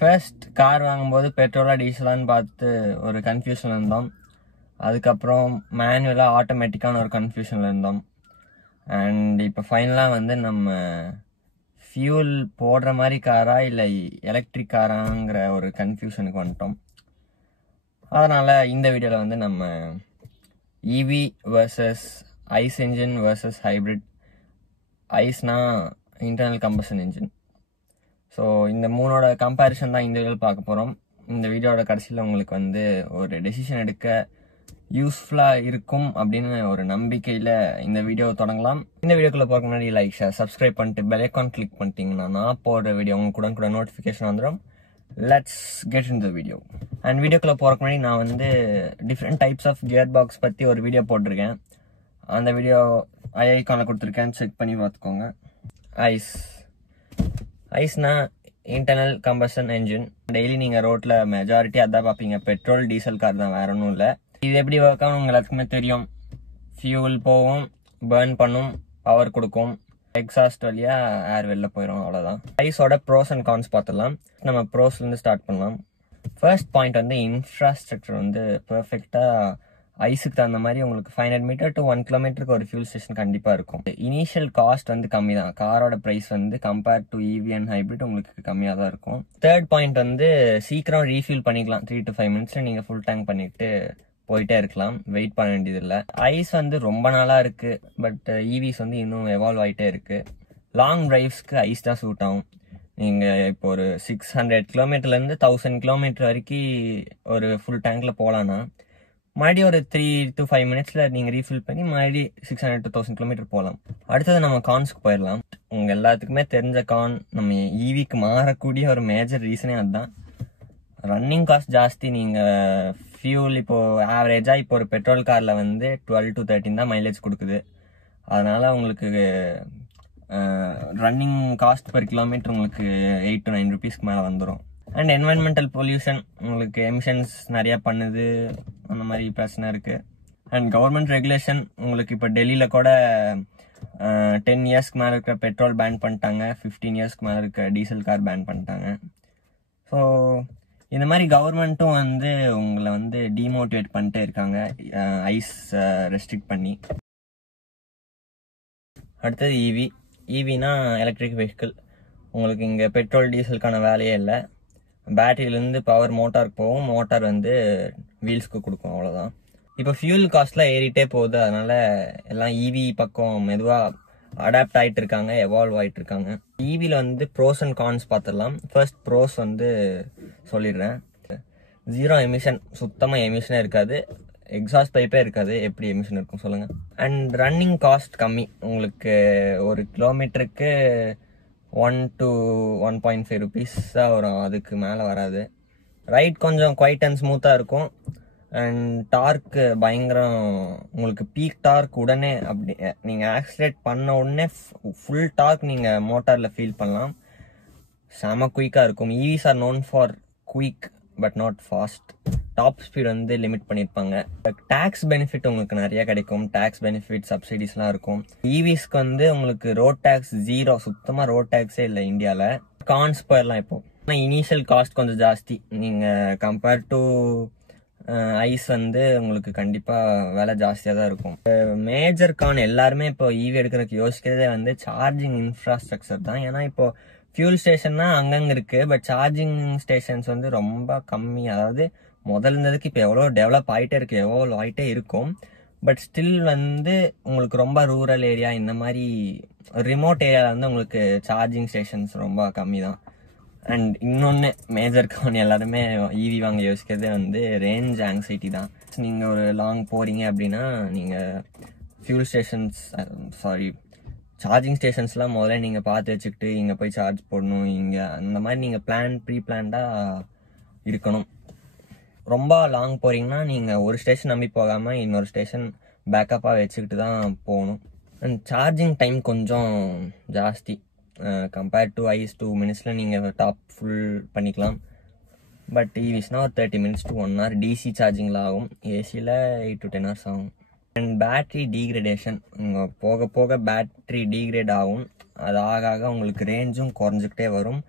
First car வாங்கும்போது பெட்ரோலா டீசலான்னு பார்த்து ஒரு கன்ஃபியூஷனில் இருந்தோம். அதுக்கப்புறம் மேனுவலாக ஆட்டோமேட்டிக்கான ஒரு கன்ஃபியூஷனில் இருந்தோம். அண்ட் இப்போ ஃபைனலாக வந்து நம்ம ஃபியூல் போடுற மாதிரி காரா இல்லை எலக்ட்ரிக் காராங்கிற ஒரு கன்ஃபியூஷனுக்கு வந்துட்டோம். அதனால் இந்த வீடியோவில் வந்து நம்ம EV versus ICE engine versus hybrid. ஐஸ்னா இன்டர்னல் கம்பஷன் என்ஜின். ஸோ இந்த மூணோட கம்பேரிசன் தான் இந்த வீடியோவில் பார்க்க போகிறோம். இந்த வீடியோட கடைசியில் உங்களுக்கு வந்து ஒரு டெசிஷன் எடுக்க யூஸ்ஃபுல்லாக இருக்கும் அப்படின்னு ஒரு நம்பிக்கையில் இந்த வீடியோவை தொடங்கலாம். இந்த வீடியோக்குள்ளே போகிறக்கு முன்னாடி லைக், ஷேர், சப்ஸ்கிரைப் பண்ணிட்டு பெல் ஐகான் கிளிக் பண்ணிட்டீங்கன்னா நான் போடுற வீடியோ உங்களுக்கு கூட நோட்டிஃபிகேஷன் வந்துடும். Let's get in the video. And வீடியோக்குள்ளே போகிறக்கு முன்னாடி நான் வந்து different types of gear box பற்றி ஒரு வீடியோ போட்டிருக்கேன். அந்த வீடியோ ஐகானில் கொடுத்துருக்கேன், செக் பண்ணி பார்த்துக்கோங்க. ஐஸ்னா இன்டர்னல் கம்பஷன் என்ஜின். டெய்லி நீங்கள் ரோட்டில் மெஜாரிட்டி அதான் பார்ப்பீங்க, பெட்ரோல் டீசல் கார் தான், வேற ஒன்றும் இல்லை. இது எப்படி ஒர்க் ஆகும் உங்களுக்கு எல்லாத்துக்குமே தெரியும். ஃபியூல் போகும், பர்ன் பண்ணும், பவர் கொடுக்கும், எக்ஸாஸ்ட் வழியா ஏர் வெளில போயிடும், அவ்வளோதான். ஐஸோட ப்ரோஸ் அண்ட் கான்ஸ் பார்த்துடலாம். நம்ம ப்ரோஸ்லேருந்து ஸ்டார்ட் பண்ணலாம். ஃபர்ஸ்ட் பாயிண்ட் வந்து இன்ஃப்ராஸ்ட்ரக்சர் வந்து பெர்ஃபெக்டாக ஐஸுக்கு தகுந்த மாதிரி உங்களுக்கு 500 மீட்டர் டு 1 கிலோமீட்டருக்கு ஒரு ஃபியூல் ஸ்டேஷன் கண்டிப்பாக இருக்கும். இனிஷியல் காஸ்ட் வந்து கம்மி தான். காரோட ப்ரைஸ் வந்து compared to EV and hybrid உங்களுக்கு கம்மியாக தான் இருக்கும். தேர்ட் பாயிண்ட் வந்து சீக்கிரம் ரீஃபில் பண்ணிக்கலாம். 3 to 5 மினிட்ஸில் நீங்கள் ஃபுல் டேங்க் பண்ணிட்டு போயிட்டே இருக்கலாம், வெயிட் பண்ண வேண்டியதில்லை. ஐஸ் வந்து ரொம்ப நாளாக இருக்குது, பட் இவிஸ் வந்து இன்னும் எவால்வ் ஆகிட்டே இருக்குது. லாங் டிரைவ்ஸ்க்கு ஐஸ் தான் சூட் ஆகும். நீங்கள் இப்போ ஒரு 600 கிலோமீட்டர்லேருந்து 1000 கிலோமீட்டர் வரைக்கும் ஒரு ஃபுல் டேங்க்கில் போகலான்னா மறுபடியும் ஒரு 3 to 5 மினிட்ஸில் நீங்கள் ரீஃபில் பண்ணி மறுபடியும் 600 to 1000 கிலோமீட்டர் போகலாம். அடுத்தது நம்ம கான்ஸ்க்கு போயிடலாம். உங்கள் எல்லாத்துக்குமே தெரிஞ்ச கான், நம்ம ஈவிக்கு மாறக்கூடிய ஒரு மேஜர் ரீசனே அதுதான். ரன்னிங் காஸ்ட் ஜாஸ்தி. நீங்கள் ஃபியூல் இப்போது ஆவரேஜாக இப்போ ஒரு பெட்ரோல் காரில் வந்து 12 to 13 தான் மைலேஜ் கொடுக்குது. அதனால் உங்களுக்கு ரன்னிங் காஸ்ட் பெர் கிலோமீட்டர் உங்களுக்கு 8 to 9 ருபீஸ்க்கு மேலே வந்துடும். அண்ட் என்வரன்மெண்டல் பொல்யூஷன், உங்களுக்கு எமிஷன்ஸ் நிறையா பண்ணுது, அந்த மாதிரி பிரச்சனை இருக்குது. அண்ட் கவர்மெண்ட் ரெகுலேஷன், உங்களுக்கு இப்போ டெல்லியில் கூட 10 இயர்ஸ்க்கு மேலே இருக்கிற பெட்ரோல் பேன் பண்ணிட்டாங்க, 15 இயர்ஸ்க்கு மேலே இருக்கிற டீசல் கார் பேன் பண்ணிட்டாங்க. ஸோ இந்த மாதிரி கவர்மெண்ட்டும் வந்து உங்களை வந்து டிமோட்டிவேட் பண்ணிட்டே இருக்காங்க ஐஸ் ரெஸ்ட்ரிக்ட் பண்ணி. அடுத்தது இவினா எலக்ட்ரிக் வெஹிக்கிள். உங்களுக்கு இங்கே பெட்ரோல் டீசலுக்கான வேலையே இல்லை. பேட்டரியிலேருந்து பவர் மோட்டாருக்கு போகும், மோட்டார் வந்து வீல்ஸ்க்கு கொடுக்கும், அவ்வளோதான். இப்போ ஃபியூல் காஸ்ட்லாம் ஏறிட்டே போகுது, அதனால எல்லாம் இவி பக்கம் மெதுவாக அடாப்ட் ஆகிட்டு இருக்காங்க, எவால்வ் ஆகிட்டு இருக்காங்க. இவியில் வந்து ப்ரோஸ் அண்ட் கான்ஸ் பார்த்துடலாம். ஃபர்ஸ்ட் ப்ரோஸ் வந்து சொல்லிடுறேன். 0 எமிஷன், சுத்தமாக எமிஷனே இருக்காது, எக்ஸாஸ்ட் பைப்பே இருக்காது, எப்படி எமிஷன் இருக்கும் சொல்லுங்கள். அண்ட் ரன்னிங் காஸ்ட் கம்மி. உங்களுக்கு ஒரு கிலோமீட்டருக்கு 1 to 1.5 ருபீஸ் தான் வரும், அதுக்கு மேலே வராது. ரைட் கொஞ்சம் குவைட் அண்ட் ஸ்மூத்தாக இருக்கும். அண்ட் டார்க்கு பயங்கரம். உங்களுக்கு பீக் டார்க் உடனே அப்படி நீங்கள் ஆக்சிலேட் பண்ண உடனே ஃபுல் டார்க் நீங்கள் மோட்டாரில் ஃபீல் பண்ணலாம். செம குயிக்காக இருக்கும். ஈவிஸ் are known for quick but not fast. Top speed வந்து லிமிட் பண்ணியிருப்பாங்க. டேக்ஸ் பெனிஃபிட் உங்களுக்கு நிறைய கிடைக்கும். டேக்ஸ் பெனிஃபிட், சப்சிடிஸ்லாம் இருக்கும். இவிஸ்க்கு வந்து உங்களுக்கு ரோட் டேக்ஸ் 0, சுத்தமாக ரோட் டேக்ஸே இல்லை இந்தியாவில். கான்ஸ் போயிடலாம். இப்போ ஆனால் இனிஷியல் காஸ்ட் கொஞ்சம் ஜாஸ்தி. நீங்கள் கம்பேர் டு ஐஸ் வந்து உங்களுக்கு கண்டிப்பாக விலை ஜாஸ்தியாக தான் இருக்கும். மேஜர் கான் எல்லாருமே இப்போ இவி எடுக்கிறதுக்கு யோசிக்கிறதே வந்து சார்ஜிங் இன்ஃப்ராஸ்ட்ரக்சர் தான். ஏன்னா இப்போ ஃபியூல் ஸ்டேஷன்னா அங்கங்கே இருக்குது, பட் சார்ஜிங் ஸ்டேஷன்ஸ் வந்து ரொம்ப கம்மி. அதாவது முதல்ல இருந்ததுக்கு இப்போ எவ்வளோ டெவலப் ஆகிட்டே இருக்கு, எவ்வளோ ஆகிட்டே இருக்கும். பட் ஸ்டில் வந்து உங்களுக்கு ரொம்ப ரூரல் ஏரியா, இந்த மாதிரி ரிமோட் ஏரியாவில் வந்து உங்களுக்கு சார்ஜிங் ஸ்டேஷன்ஸ் ரொம்ப கம்மி தான். அண்ட் இன்னொன்று மேஜர் கான் எல்லாருமே இவி வாங்க யோசிக்கிறதே வந்து ரேஞ்ச் ஆங்ஸைட்டி தான். நீங்கள் ஒரு லாங் போகிறீங்க அப்படின்னா நீங்கள் ஃபியூல் ஸ்டேஷன்ஸ் சார்ஜிங் ஸ்டேஷன்ஸ்லாம் முதல்ல நீங்கள் பார்த்து வச்சுக்கிட்டு இங்கே போய் சார்ஜ் போடணும், இங்கே அந்த மாதிரி நீங்கள் ப்ரீ பிளான்டாக இருக்கணும். ரொம்ப லாங் போகிறீங்கன்னா நீங்கள் ஒரு ஸ்டேஷன் நம்பி போகாமல் இன்னொரு ஸ்டேஷன் பேக்கப்பாக வச்சுக்கிட்டு தான் போகணும். அண்ட் சார்ஜிங் டைம் கொஞ்சம் ஜாஸ்தி. கம்பேர்ட் டு ஐஸ் 2 மினிட்ஸில் நீங்கள் டாப் ஃபுல் பண்ணிக்கலாம். பட் இவிஸ்னால் ஒரு 30 மினிட்ஸ் to 1 hour டிசி சார்ஜிங்கில் ஆகும். ஏசியில் 8 to 10 hours ஆகும். அண்ட் பேட்ரி டீக்ரேடேஷன், போக போக பேட்ரி டீக்ரேட் ஆகும். அது ஆக உங்களுக்கு ரேஞ்சும் குறைஞ்சிக்கிட்டே வரும்.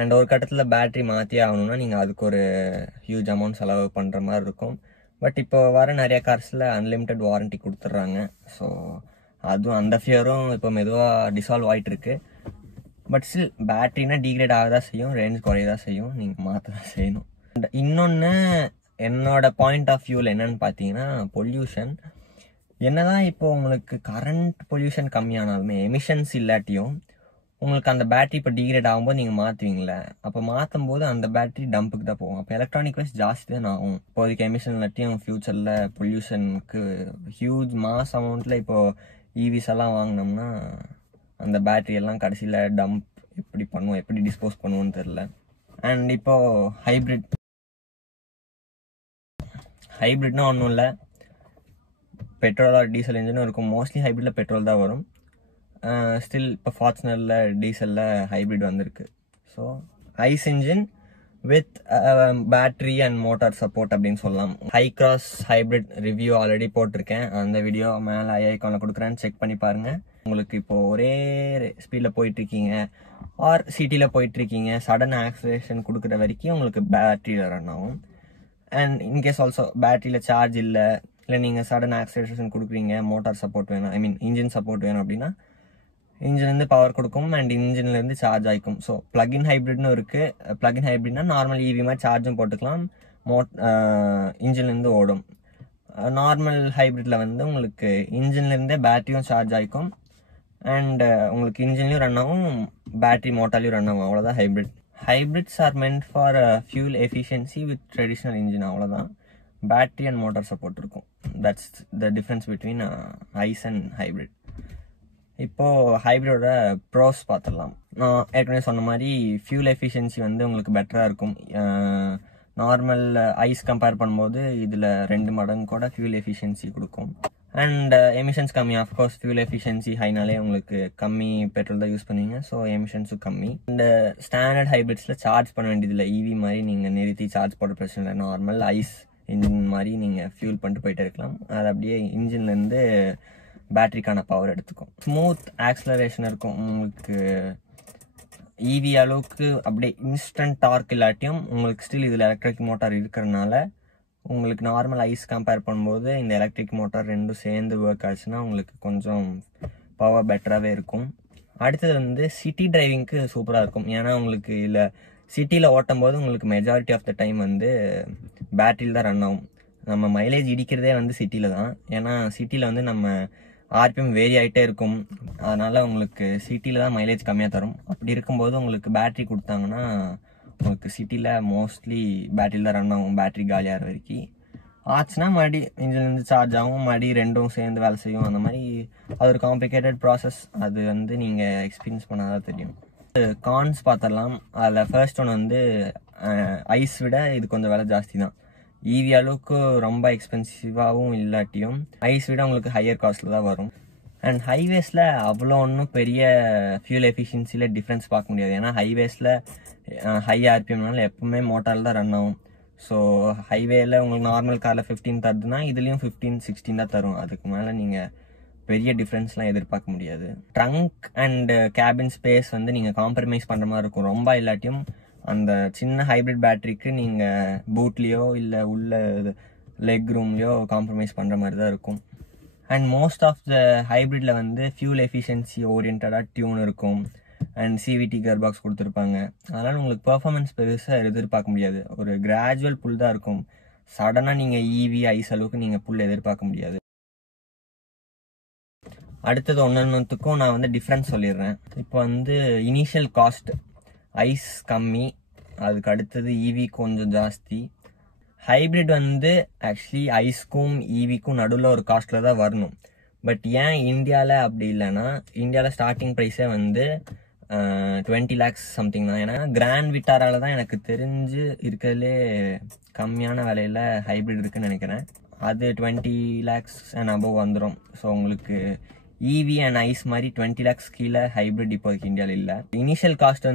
அண்ட் ஒரு கட்டத்தில் பேட்ரி மாற்றியே ஆகணும்னா நீங்கள் அதுக்கு ஒரு ஹியூஜ் அமௌண்ட் செலவு பண்ணுற மாதிரி இருக்கும். பட் இப்போ வர நிறைய கார்ஸில் அன்லிமிட்டெட் வாரண்ட்டி கொடுத்துட்றாங்க. ஸோ அதுவும் அந்த ஃபியரும் இப்போ மெதுவாக டிசால்வ் ஆகிட்டு இருக்கு. பட் ஸ்டில் பேட்ரினா டீக்ரேட் ஆக தான் செய்யும், ரேஞ்ச் குறைய தான் செய்யும், நீங்கள் மாற்ற தான் செய்யணும். அண்ட் இன்னொன்று என்னோட பாயிண்ட் ஆஃப் வியூவில் என்னன்னு பார்த்தீங்கன்னா பொல்யூஷன். என்னதான் இப்போ உங்களுக்கு கரண்ட் பொல்யூஷன் கம்மியானாலுமே எமிஷன்ஸ் இல்லாட்டியும் உங்களுக்கு அந்த பேட்டரி இப்போ டீக்ரேட் ஆகும்போது நீங்கள் மாற்றுவீங்களே, அப்போ மாற்றும் போது அந்த பேட்டரி டம்புக்கு தான் போகும். அப்போ எலக்ட்ரானிக் வைஸ் ஜாஸ்தி தான் ஆகும். இப்போதைக்கு எமிஷன் இல்லாட்டியும் ஃபியூச்சரில் பொல்யூஷனுக்கு ஹியூஜ் மாஸ் அமௌண்ட்டில் இப்போது ஈவிஸ் எல்லாம் வாங்கினோம்னா அந்த பேட்டரி எல்லாம் கடைசியில் டம்ப் எப்படி பண்ணுவோம், எப்படி டிஸ்போஸ் பண்ணுவோன்னு தெரில. அண்ட் இப்போது ஹைப்ரிட்னா ஒன்றும் இல்லை, பெட்ரோல் ஆர் டீசல் இன்ஜினும் இருக்கும். மோஸ்ட்லி ஹைப்ரிட்டில் பெட்ரோல் தான் வரும். ஸ்டில் இப்போ ஃபார்ச்சுனரில் டீசலில் ஹைப்ரிட் வந்திருக்கு. So ICE engine with battery and motor support அப்படின்னு சொல்லலாம். Hycross hybrid review already போட்டிருக்கேன், அந்த வீடியோ மேலே ஐகானில் கொடுக்குறேன்னு செக் பண்ணி பாருங்கள். உங்களுக்கு இப்போது ஒரே ஸ்பீடில் போயிட்டுருக்கீங்க ஆர் சிட்டியில் போயிட்டுருக்கீங்க, சடன் ஆக்சிலேஷன் கொடுக்குற வரைக்கும் உங்களுக்கு பேட்டரியில் ரன் ஆகும். அண்ட் இன்கேஸ் ஆல்சோ பேட்டரியில் சார்ஜ் இல்லை நீங்கள் சடன் ஆக்சிலேஷன் கொடுக்குறீங்க, மோட்டார் சப்போர்ட் வேணும், இன்ஜின் சப்போர்ட் வேணும் அப்படின்னா இன்ஜின்லேருந்து பவர் கொடுக்கும் அண்ட் இன்ஜின்லேருந்து சார்ஜ் ஆகிக்கும். ஸோ பிளக்இன் ஹைப்ரிட்னு இருக்குது. பிளக்இன் ஹைப்ரிட்னா நார்மல் ஈவி மாதிரி சார்ஜும் போட்டுக்கலாம், இன்ஜின்லேருந்து ஓடும். நார்மல் ஹைப்ரிட்டில் உங்களுக்கு இன்ஜின்லேருந்தே பேட்டரியும் சார்ஜ் ஆகிக்கும் அண்ட் உங்களுக்கு இன்ஜின்லையும் ரன் ஆகும், பேட்டரி மோட்டார்லையும் ரன் ஆகும். அவ்வளோதான் hybrid. Hybrids are meant for fuel efficiency with traditional engine, அவ்வளோதான். பேட்டரி அண்ட் மோட்டார் சப்போர்ட் இருக்கும். That's the difference between ICE and hybrid. இப்போது ஹைப்ரிடோட ப்ரோஸ் பார்த்துடலாம். நான் ஏற்கனவே சொன்ன மாதிரி ஃபியூல் எஃபிஷியன்சி உங்களுக்கு பெட்டராக இருக்கும். நார்மல் ஐஸ் கம்பேர் பண்ணும்போது இதில் 2 மடங்கு கூட ஃபியூல் எஃபிஷியன்சி கொடுக்கும். அண்ட் எமிஷன்ஸ் கம்மி. ஆஃப்கோர்ஸ் ஃபியூல் எஃபிஷியன்சி ஹைனாலே உங்களுக்கு கம்மி பெட்ரோல் தான் யூஸ் பண்ணுவீங்க, ஸோ எமிஷன்ஸும் கம்மி. அண்ட் ஸ்டாண்டர்ட் ஹைப்ரிட்ஸில் சார்ஜ் பண்ண வேண்டியதில்லை. ஈவி மாதிரி நீங்கள் நிறுத்தி சார்ஜ் போட பிரச்சனை இல்லை. நார்மல் ஐஸ் இன்ஜின் மாதிரி நீங்கள் ஃபியூல் பண்ணிட்டு போயிட்டே இருக்கலாம். அது அப்படியே இன்ஜின்லேருந்து பேட்டரிக்கான பவர் எடுத்துக்கும். ஸ்மூத் ஆக்சலரேஷன் இருக்கும். உங்களுக்கு ஈவி அளவுக்கு அப்படியே இன்ஸ்டன்ட் டார்க் இல்லாட்டியும் உங்களுக்கு ஸ்டில் இதில் எலக்ட்ரிக் மோட்டார் இருக்கிறதுனால உங்களுக்கு நார்மல் ஐஸ் கம்பேர் பண்ணும்போது இந்த எலக்ட்ரிக் மோட்டார் ரெண்டும் சேர்ந்து ஒர்க் ஆச்சுன்னா உங்களுக்கு கொஞ்சம் பவர் பெட்டராகவே இருக்கும். அடுத்தது சிட்டி டிரைவிங்க்கு சூப்பராக இருக்கும். ஏன்னா உங்களுக்கு இல்லை சிட்டியில் ஓட்டும் போது உங்களுக்கு மெஜாரிட்டி ஆஃப் த டைம் பேட்டரியில் தான் ரன் ஆகும். நம்ம மைலேஜ் இடிக்கிறதே சிட்டியில் தான். ஏன்னா சிட்டியில் நம்ம ஆர்பிஎம் வேரி ஆகிட்டே இருக்கும். அதனால் உங்களுக்கு சிட்டியில் தான் மைலேஜ் கம்மியாக தரும். அப்படி இருக்கும்போது உங்களுக்கு பேட்ரி கொடுத்தாங்கன்னா உங்களுக்கு சிட்டியில் மோஸ்ட்லி பேட்டரியில் தான் ரன் ஆகும். பேட்ரி காலியாகிற வரைக்கும் ஆச்சுன்னா மறுபடி இன்ஜின்லேருந்து சார்ஜ் ஆகும், மறுபடி ரெண்டும் சேர்ந்து வேலை செய்யும். அந்த மாதிரி அது ஒரு காம்ப்ளிகேட்டட் ப்ராசஸ். அது நீங்கள் எக்ஸ்பீரியன்ஸ் பண்ணாதான் தெரியும். கான்ஸ் பார்த்துடலாம். அதில் ஃபர்ஸ்ட் ஒன்று ஐஸ் விட இது கொஞ்சம் விலை ஜாஸ்தி தான். ஈவி அளவுக்கு ரொம்ப எக்ஸ்பென்சிவாகவும் இல்லாட்டியும் ஐஸ் விட உங்களுக்கு ஹையர் காஸ்ட்டில் தான் வரும். அண்ட் ஹைவேஸில் அவ்வளோ ஒன்றும் பெரிய ஃபியூல் எஃபிஷியன்சியில் டிஃப்ரென்ஸ் பார்க்க முடியாது. ஏன்னா ஹைவேஸில் ஹை ஆர்பிஎம்னால எப்பவுமே மோட்டாரில் தான் ரன் ஆகும். ஸோ ஹைவேயில் உங்களுக்கு நார்மல் காரில் 15 தருதுன்னா இதுலேயும் 15-16 தான் தரும். அதுக்கு மேலே நீங்கள் பெரிய டிஃப்ரென்ஸ்லாம் எதிர்பார்க்க முடியாது. ட்ரங்க் அண்ட் கேபின் ஸ்பேஸ் நீங்கள் காம்ப்ரமைஸ் பண்ணுற மாதிரி இருக்கும். ரொம்ப இல்லாட்டியும் அந்த சின்ன ஹைப்ரிட் பேட்டரிக்கு நீங்கள் பூட்லேயோ இல்லை உள்ள லெக் ரூம்லேயோ காம்ப்ரமைஸ் பண்ணுற மாதிரி தான் இருக்கும். அண்ட் மோஸ்ட் ஆஃப் த ஹைப்ரிட்டில் ஃபியூல் எஃபிஷியன்சி ஓரியன்டாக டியூன் இருக்கும் அண்ட் சிவிடி கியர் பாக்ஸ் கொடுத்துருப்பாங்க. அதனால் உங்களுக்கு பெர்ஃபார்மன்ஸ் பெருசாக எதிர்பார்க்க முடியாது. ஒரு கிராஜுவல் புல் தான் இருக்கும். சடனாக நீங்கள் ஈவி ஐஸ் அளவுக்கு நீங்கள் புல் எதிர்பார்க்க முடியாது. அடுத்தது ஒன்றுத்துக்கும் நான் டிஃப்ரென்ஸ் சொல்லிடுறேன். இப்போ இனிஷியல் காஸ்ட் ஐஸ் கம்மி, அதுக்கு அடுத்தது ஈவி கொஞ்சம் ஜாஸ்தி. ஹைப்ரிட் ஆக்சுவலி ஐஸ்க்கும் ஈவிக்கும் நடுவில் ஒரு காஸ்ட்டில் தான் வரணும். பட் ஏன் இந்தியாவில் அப்படி இல்லைன்னா இந்தியாவில் ஸ்டார்டிங் ப்ரைஸே 20 lakhs சம்திங் தான். ஏன்னா கிராண்ட் விட்டாரால தான் எனக்கு தெரிஞ்சு இருக்கிறதுலே கம்மியான விலையில் ஹைப்ரிட் இருக்குன்னு நினைக்கிறேன். அது 20 lakhs அண்ட் அபவ் வந்துடும். ஸோ உங்களுக்கு ஈவி அண்ட் ஐஸ் மாதிரி 20 lakhs கீழே ஹைப்ரிட் இப்போதைக்கு இந்தியாவில் இல்லை. இனிஷியல் காஸ்ட்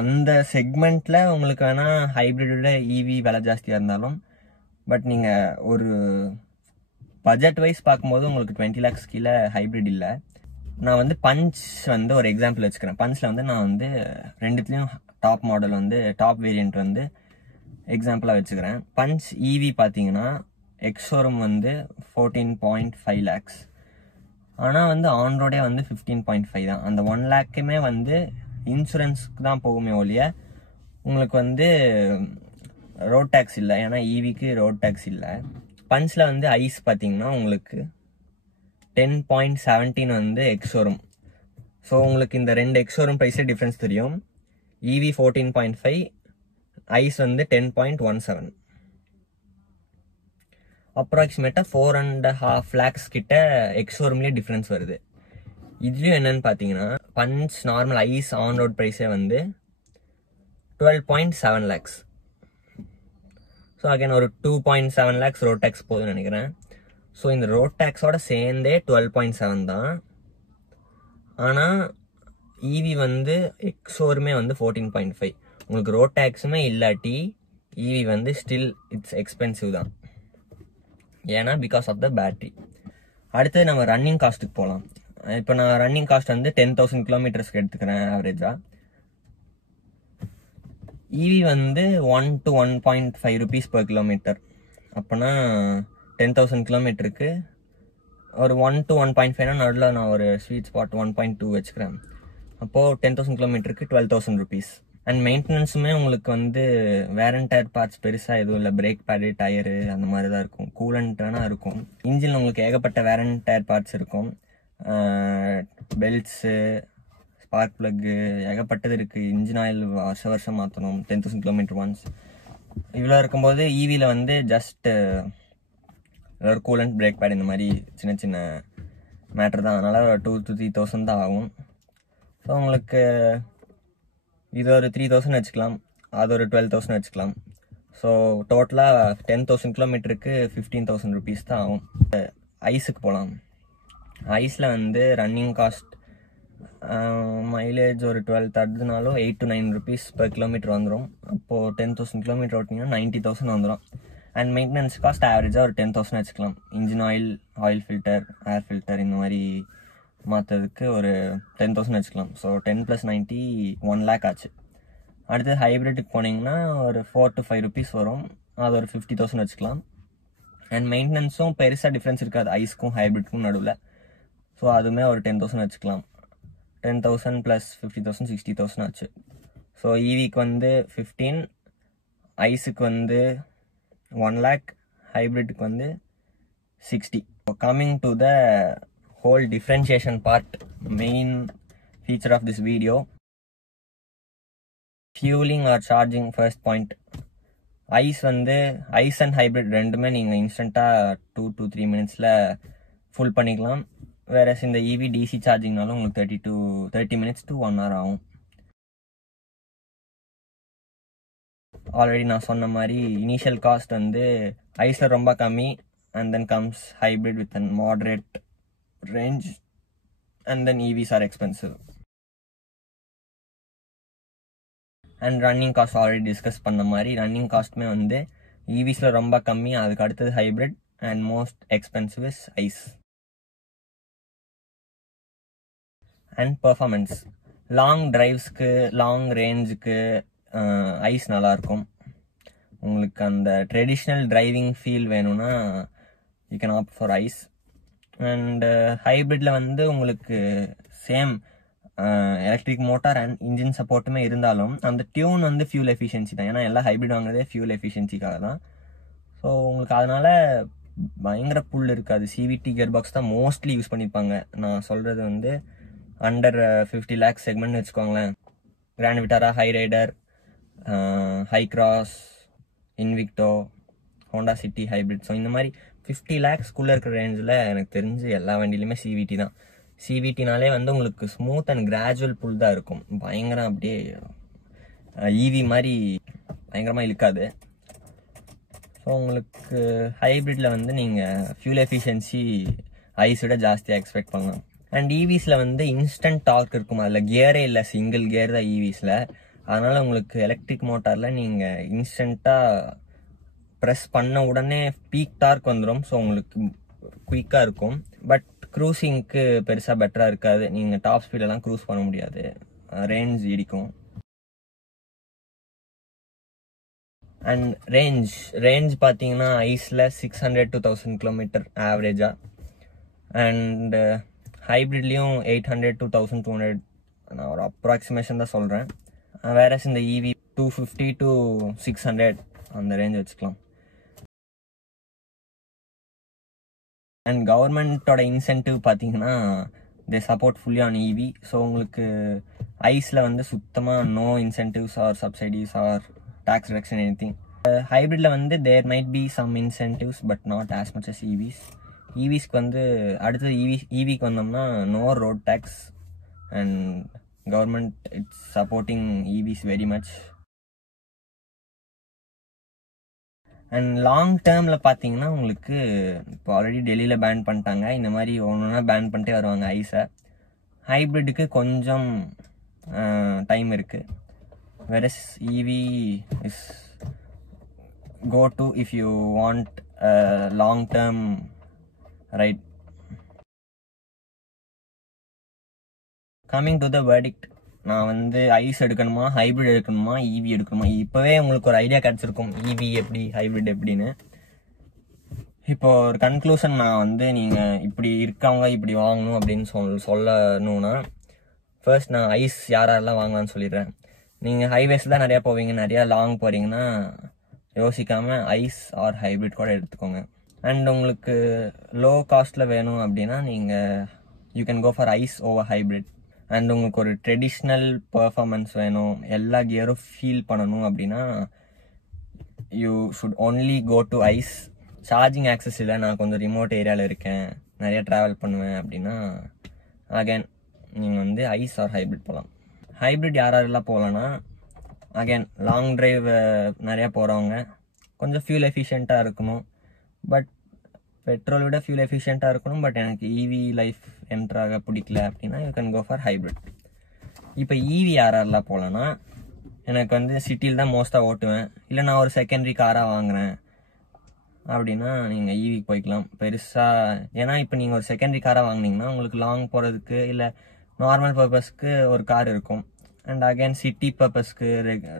அந்த செக்மெண்ட்டில் உங்களுக்கு வேணால் ஹைப்ரிடோட ஈவி விலை ஜாஸ்தியாக இருந்தாலும் பட் நீங்கள் ஒரு பட்ஜெட் வைஸ் பார்க்கும்போது உங்களுக்கு 20 lakhs கீழே ஹைப்ரிட் இல்லை. நான் வந்து பஞ்ச் வந்து ஒரு எக்ஸாம்பிள் வச்சுக்கிறேன். பஞ்சில் வந்து நான் வந்து ரெண்டுத்துலேயும் டாப் மாடல் வந்து டாப் வேரியண்ட் வந்து எக்ஸாம்பிளாக வச்சுக்கிறேன். பஞ்ச் இவி பார்த்தீங்கன்னா எக்ஸோரூம் வந்து 14.5 lakhs. ஆனால் வந்து ஆன் ரோடே வந்து 15.5 தான். அந்த 1 lakhமே வந்து இன்சூரன்ஸ்க்கு தான் போகுமே ஒழிய உங்களுக்கு வந்து ரோட் டேக்ஸ் இல்லை. ஏன்னா ஈவிக்கு ரோட் டேக்ஸ் இல்லை. பஞ்சில் வந்து ஐஸ் பார்த்தீங்கன்னா உங்களுக்கு 10.17 வந்து எக்ஸோரூம். ஸோ உங்களுக்கு இந்த ரெண்டு எக்ஸோரூம் ப்ரைஸே டிஃப்ரென்ஸ் தெரியும். இவி 14.5, ஐஸ் வந்து 10.17. அப்ராக்சிமேட்டாக 4.5 lakhs கிட்ட எக்ஸோரூம்லேயே டிஃப்ரென்ஸ் வருது. இதுலேயும் என்னன்னு பார்த்தீங்கன்னா Punch normal ICE on road ப்ரைஸே வந்து 12.7 lakhs. ஸோ அகைன் ஒரு 2.7 lakhs ரோட் டேக்ஸ் போகுதுன்னு நினைக்கிறேன். ஸோ இந்த ரோட் டேக்ஸோட சேர்ந்தே 12.7 தான். ஆனால் இவி வந்து எக்ஸோருமே வந்து 14.5. உங்களுக்கு ரோட் டேக்ஸுமே இல்லாட்டி இவி வந்து ஸ்டில் இட்ஸ் எக்ஸ்பென்சிவ் தான். ஏன்னா பிகாஸ் ஆஃப் த பேட்ரி. அடுத்தது நம்ம ரன்னிங் காஸ்ட்டுக்கு போகலாம். இப்போ நான் ரன்னிங் காஸ்ட் வந்து 10,000 kilometers எடுத்துக்கிறேன் ஆவரேஜாக. இவி வந்து 1 to 1.5 rupees per kilometer. அப்போனா 10,000 kilometerக்கு ஒரு 1 to 1.5னா நடுவில் நான் ஒரு ஸ்வீட் ஸ்பாட் 1.2 வச்சுக்கிறேன். அப்போது 10,000 kilometerக்கு 12,000 rupees. அண்ட் மெயின்டெனன்ஸுமே உங்களுக்கு வந்து வேர் அண்ட் டயர் பார்ட்ஸ் பெருசாக எதுவும் இல்லை. பிரேக் பேடு, டயரு அந்த மாதிரி தான் இருக்கும். கூலண்ட் வேணால் இருக்கும். இன்ஜினில் உங்களுக்கு ஏகப்பட்ட வேர் அண்ட் டயர் பார்ட்ஸ் இருக்கும். பெல்ட்ஸு, ஸ்பார்க் ப்ளக்கு ஏகப்பட்டது இருக்குது. இன்ஜின் ஆயில் வருஷம் மாற்றணும் 10,000 kilometer ஒன்ஸ். இவ்வளோ இருக்கும்போது ஈவியில் வந்து ஜஸ்ட் ஒரு கூலண்ட், பிரேக் பேட் இந்த மாதிரி சின்ன சின்ன மேட்ரு தான். அதனால் 2,000 to 3,000 தான் ஆகும். ஸோ உங்களுக்கு இது ஒரு 3,000 வச்சுக்கலாம், அது ஒரு 12,000 வச்சுக்கலாம். ஸோ டோட்டலாக 10,000 kilometerக்கு 15,000 rupees தான் ஆகும். ஐஸுக்கு போகலாம். ஐஸில் வந்து ரன்னிங் காஸ்ட் மைலேஜ் ஒரு 12 தடுதுனாலும் 8 to 9 rupees per kilometer வந்துடும். அப்போது 10,000 kilometer ஓட்டிங்கன்னா 90,000 வந்துடும். அண்ட் மெயின்டெனன்ஸ் காஸ்ட் ஆவரேஜாக ஒரு 10,000 வச்சுக்கலாம். Engine oil, oil filter, air filter இந்த மாதிரி மாற்றதுக்கு ஒரு 10,000 வச்சுக்கலாம். ஸோ 10 + 90 1 lakh ஆச்சு. அடுத்து ஹைப்ரிட்டுக்கு போனீங்கன்னா ஒரு 4 to 5 rupees வரும். அது ஒரு 50,000 வச்சுக்கலாம். அண்ட் மெயின்டெனன்ஸும் பெருசாக டிஃப்ரென்ஸ் இருக்காது ஐஸ்க்கும் ஹைப்ரிட்க்கும் நடுவில். ஸோ அதுவுமே ஒரு 10,000 வச்சுக்கலாம். 10,000 + 50,000 60,000 ஆச்சு. ஸோ ஈவிக்கு வந்து 15, ஐஸுக்கு வந்து 1 lakh, ஹைப்ரிட்டுக்கு வந்து 60. Coming to the whole differentiation part, main feature of this video, fueling or charging. First point, ICE வந்து ஐஸ் அண்ட் ஹைப்ரிட் ரெண்டுமே நீங்கள் இன்ஸ்டண்ட்டாக 2 to 3 minutesல ஃபுல் பண்ணிக்கலாம். வேற இந்த இவி டிசி சார்ஜிங்னாலும் உங்களுக்கு 30 minutes to 1 hour ஆகும். ஆல்ரெடி நான் சொன்ன மாதிரி இனிஷியல் காஸ்ட் வந்து ஐஸில் ரொம்ப கம்மி. And then comes hybrid with an moderate range, and then EVs are expensive. And running cost already discuss பண்ண மாதிரி ரன்னிங் காஸ்ட்மே வந்து EVஸ்ல ரொம்ப கம்மி. அதுக்கு அடுத்தது hybrid and most expensive is ICE. And performance, long டிரைவ்ஸ்க்கு, லாங் ரேஞ்சுக்கு ஐஸ் நல்லாயிருக்கும். உங்களுக்கு அந்த ட்ரெடிஷ்னல் டிரைவிங் ஃபீல் வேணும்னா you can opt for ICE. And ஹைப்ரிட்ல வந்து உங்களுக்கு same electric motor and engine சப்போர்ட்டுமே இருந்தாலும் அந்த டியூன் வந்து ஃபியூல் எஃபிஷியன்சி தான். ஏன்னா எல்லாம் ஹைப்ரிட் வாங்குறதே ஃபியூல் எஃபிஷியன்சிக்காக தான். ஸோ உங்களுக்கு அதனால பயங்கர புல் இருக்காது. சிவிடி கியர் பாக்ஸ் தான் மோஸ்ட்லி யூஸ் பண்ணியிருப்பாங்க. நான் சொல்கிறது வந்து அண்டர் 50 lakhs செக்மெண்ட்னு வச்சுக்கோங்களேன். Grand Vitara, Hyryder, Hycross, Invicto, Honda City hybrid. So இந்த மாதிரி 50 lakhsக்குள்ளே இருக்கிற ரேஞ்சில் எனக்கு தெரிஞ்சு எல்லா வண்டியிலுமே சிவிடி தான். சிவிடினாலே வந்து உங்களுக்கு ஸ்மூத் அண்ட் கிராஜுவல் புல் தான் இருக்கும். பயங்கரம் அப்படியே ஈவி மாதிரி பயங்கரமாக இழுக்காது. ஸோ உங்களுக்கு ஹைப்ரிட்டில் வந்து நீங்கள் ஃபியூல் எஃபிஷியன்சி ஐஸோட ஜாஸ்தியாக எக்ஸ்பெக்ட் பண்ணலாம். அண்ட் ஈவிஸில் வந்து இன்ஸ்டன்ட் டார்க் இருக்கும். அதில் கியரே இல்லை, சிங்கிள் கியர் தான் ஈவிஸில். அதனால் உங்களுக்கு எலக்ட்ரிக் மோட்டாரில் நீங்கள் இன்ஸ்டண்ட்டாக ப்ரெஸ் பண்ண உடனே பீக் டார்க் வந்துடும். ஸோ உங்களுக்கு குயிக்காக இருக்கும். பட் க்ரூசிங்க்கு பெருசாக பெட்டராக இருக்காது. நீங்கள் டாப் ஸ்பீடெல்லாம் க்ரூஸ் பண்ண முடியாது, ரேஞ்ச் இடிக்கும். அண்ட் ரேஞ்ச் பார்த்தீங்கன்னா ஐஸில் 600 to 1000 கிலோமீட்டர் ஆவரேஜாக. அண்ட் ஹைப்ரிட்லேயும் 800 to 1200, நான் ஒரு அப்ராக்சிமேஷன் தான் சொல்கிறேன். வேற இந்த EV 250 to 600 அந்த ரேஞ்ச் வச்சுக்கலாம். அண்ட் கவர்மெண்ட்டோட இன்சென்டிவ் பார்த்தீங்கன்னா they support fully on EV. So உங்களுக்கு ஐஸில் வந்து சுத்தமாக no incentives or subsidies or tax reduction anything. ஹைப்ரிட்ல வந்து there might be some incentives but not as much as EVஸ்க்கு வந்து அடுத்தது EVக்கு வந்தோம்னா no road tax and government it's supporting EVs very much. And long டேர்மில் பார்த்தீங்கன்னா உங்களுக்கு இப்போ ஆல்ரெடி டெல்லியில் பேன் பண்ணிட்டாங்க, இந்த மாதிரி ஒன்றுனா பேன் பண்ணிட்டே வருவாங்க ஐஸை. ஹைப்ரிட்டுக்கு கொஞ்சம் டைம் இருக்குது. Whereas EV is go to if you want a long term ride. Coming to the verdict, நான் வந்து ஐஸ் எடுக்கணுமா ஹைப்ரிட் எடுக்கணுமா EV எடுக்கணுமா, இப்போவே உங்களுக்கு ஒரு ஐடியா கிடச்சிருக்கும் EV எப்படி ஹைப்ரிட் எப்படின்னு. இப்போ ஒரு கன்க்ளூஷன் நான் வந்து நீங்கள் இப்படி இருக்கவங்க இப்படி வாங்கணும் அப்படின்னு சொல்லணும்னா, ஃபர்ஸ்ட் நான் ஐஸ் யாரெல்லாம் வாங்கலான்னு சொல்லிடுறேன். நீங்கள் ஹைவேஸில் தான் நிறையா போவீங்க, நிறையா லாங் போகிறீங்கன்னா யோசிக்காமல் ஐஸ் ஆர் ஹைப்ரிட் கூட எடுத்துக்கோங்க. அண்ட் உங்களுக்கு லோ காஸ்ட்டில் வேணும் அப்படின்னா நீங்கள் you can go for ICE over hybrid. And உங்களுக்கு ஒரு ட்ரெடிஷ்னல் பர்ஃபார்மன்ஸ் வேணும், எல்லா கியரும் ஃபீல் பண்ணணும் அப்படின்னா you should only go to ICE. Charging access இல்லை, நான் கொஞ்சம் ரிமோட் ஏரியாவில் இருக்கேன், நிறையா ட்ராவல் பண்ணுவேன் அப்படின்னா அகைன் நீங்கள் வந்து ஐஸ் ஆர் ஹைப்ரிட் போகலாம். ஹைப்ரிட் யாரெல்லாம் போகலன்னா அகைன் லாங் டிரைவ் நிறையா போகிறவங்க, கொஞ்சம் ஃபியூல் எஃபிஷியண்ட்டாக இருக்கணும், பட் பெட்ரோல் விட ஃபியூல் எஃபிஷியண்ட்டாக இருக்கணும், பட் எனக்கு EV லைஃப் என்ட்ராக பிடிக்கல அப்படின்னா you can go for hybrid. இப்போ EV யாரெல்லாம் போகலன்னா, எனக்கு வந்து சிட்டியில் தான் மோஸ்ட்டாக ஓட்டுவேன், இல்லை நான் ஒரு செகண்டரி காராக வாங்குகிறேன் அப்படின்னா நீங்கள் EVக்கு போய்க்கலாம் பெருசாக. ஏன்னா இப்போ நீங்கள் ஒரு செகண்டரி காராக வாங்கினீங்கன்னா உங்களுக்கு லாங் போகிறதுக்கு இல்லை நார்மல் பர்பஸ்க்கு ஒரு கார் இருக்கும். அண்ட் அகைன் சிட்டி பர்பஸ்க்கு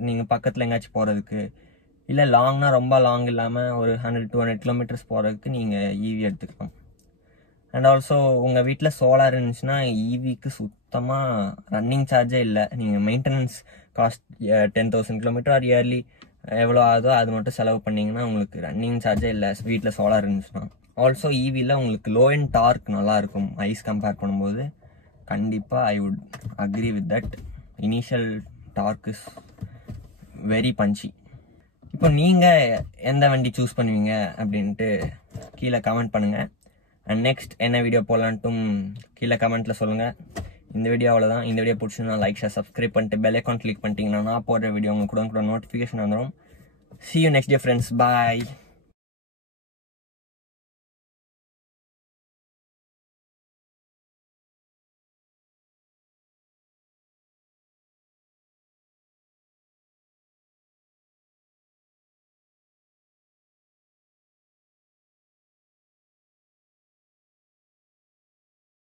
நீங்கள் பக்கத்தில் எங்கேயாச்சும் போகிறதுக்கு, இல்லை லாங்னா ரொம்ப லாங் இல்லாமல் ஒரு 100-200 கிலோமீட்டர்ஸ் போகிறதுக்கு நீங்கள் EV எடுத்துக்கலாம். அண்ட் ஆல்சோ உங்கள் வீட்டில் சோலார் இருந்துச்சுன்னா EVக்கு சுத்தமாக ரன்னிங் சார்ஜே இல்லை. நீங்கள் maintenance cost 10,000 kilometre or yearly எவ்வளோ ஆகுதோ அது மட்டும் செலவு பண்ணிங்கன்னா உங்களுக்கு ரன்னிங் சார்ஜே இல்லை வீட்டில் சோலார் இருந்துச்சுன்னா. ஆல்சோ EVயில் உங்களுக்கு லோ அண்ட் டார்க் நல்லாயிருக்கும் ஐஸ் கம்பேர் பண்ணும்போது. கண்டிப்பாக I would agree with that. Initial torque is very punchy. இப்போ நீங்கள் எந்த வண்டி சூஸ் பண்ணுவீங்க அப்படின்ட்டு கீழே கமெண்ட் பண்ணுங்கள். அண்ட் நெக்ஸ்ட் என்ன வீடியோ போடலான்ட்டும் கீழே கமெண்ட்டில் சொல்லுங்கள். இந்த வீடியோ அவ்வளோதான். இந்த வீடியோ பிடிச்சிருந்தா லைக் ஷேர் சப்ஸ்கிரைப் பண்ணிட்டு பெல் ஐக்கான் கிளிக் பண்ணிட்டீங்கன்னா நான் போடுற வீடியோ உங்களுக்கு கூட நோட்டிஃபிகேஷன் வந்துடும். See you next day friends. Bye.